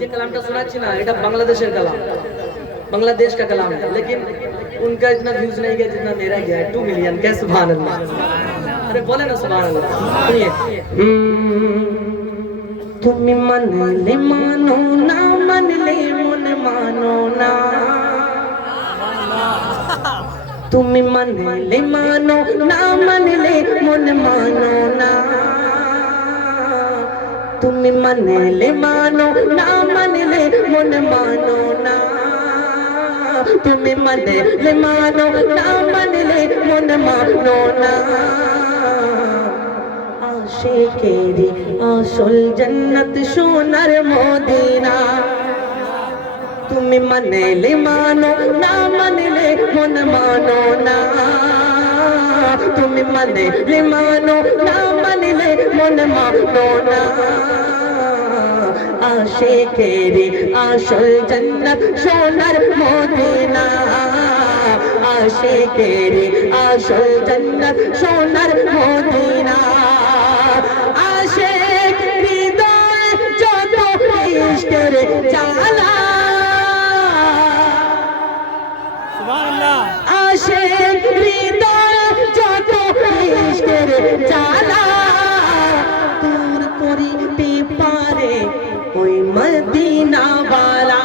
যে कलामটা শোনাচ্ছি না এটা বাংলাদেশের कलाम बांग्लादेश का कलाम है लेकिन उनका इतना व्यूज नहीं गया जितना मेरा गया है 2 मिलियन क्या सुभान अल्लाह अरे बोले ना सुभान अल्लाह सुनिए तुम मन ले मानो ना मन ले मन मानो ना तुम मन ले मानो ना मन ले मन मानो ना तुम मन ले मानो ना मन ले मन मानो ना तुम मन ले मानो ना मन ले मन मानो ना आशिकेरी आशुल जन्नत सोनार मदीना तुम मन ले मानो ना मन ले मन मानो ना तुम मन ले मानो ना मन ले मन मानो ना आशिकेरी आशुल जन्नत सोनार मदीना आशिकेरी आशुल जन्नत सोनार मदीना आशिक हृदय যত ইশকের জ্বালা সুবহানাল্লাহ आशिक हृदय যত ইশকের জ্বালা দূর করিতে পারে ওই মদিনা वाला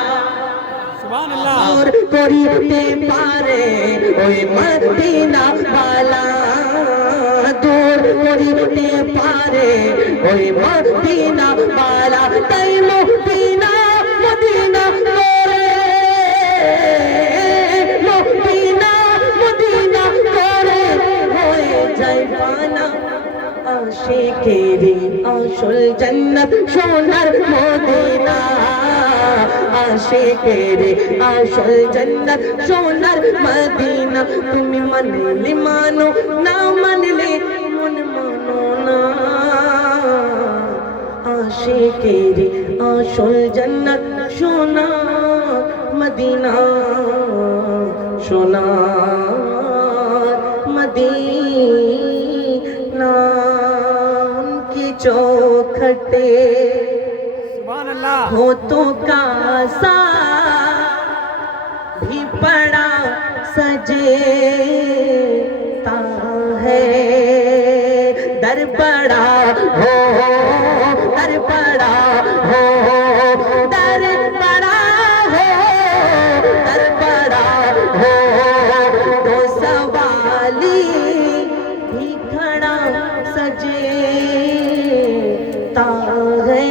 সুবহানাল্লাহ দূর করিতে পারে ওই মদিনা वाला দূর করিতে পারে ওই মদিনা वाला তাই মদিনা মদিনা করে মদিনা মদিনা করে হয়ে যায় পানা आशिकेरी आशुल जन्नत सोनार मदीना आशिकेरी आशुल जन्नत सोनार मदीना तुम मन ले मानो ना मन ले मन मानो ना आशिकेरी आशुल जन्नत सोनार मदीना सोनार मदीना चौखटे सुभान अल्लाह होठों का सा भी पड़ा सजेता है दर बड़ा हो दर बड़ा हो दर बड़ा हो दर बड़ा हो तो सवाली भी खड़ा सजे है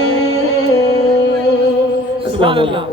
सुभान अल्लाह।